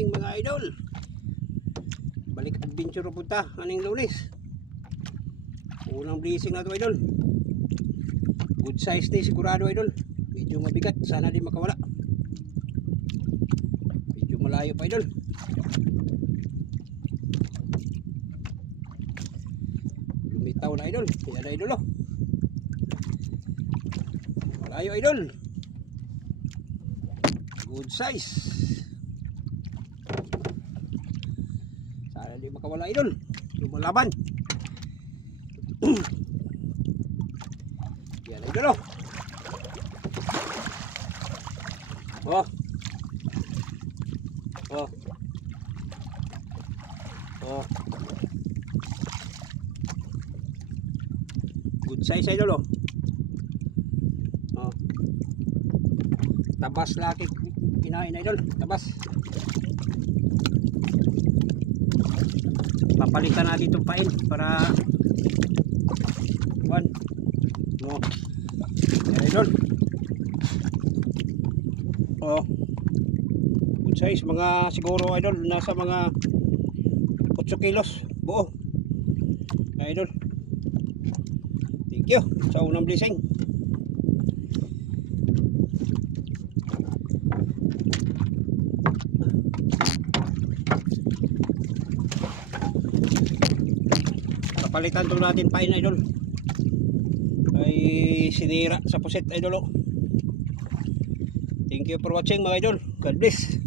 morning mga idol. Balik adventure punta aning Lunes. Unang blessing na to idol. Good size day sigurado idol. Medyo mabigat, sana din makawala. Medyo malayo pa idol. Lumitaw na idol. Yan na idol oh. Malayo idol. Good size. Sana di makawala idol. Lumalaban. Yan idol oh. Oh. Oh. Oh. Good size idol oh. Oh. Tabas laki kinain idol, tabas. Papalitan natin itong pain para one. No. Yan idol. Oh. Good size, mga siguro idol nasa mga 8 kilos buo. Idol. Thank you sa unang blessing. Palitan to natin pain idol. Ay sinira sa puset idol oh. Thank you for watching mga idol. God bless.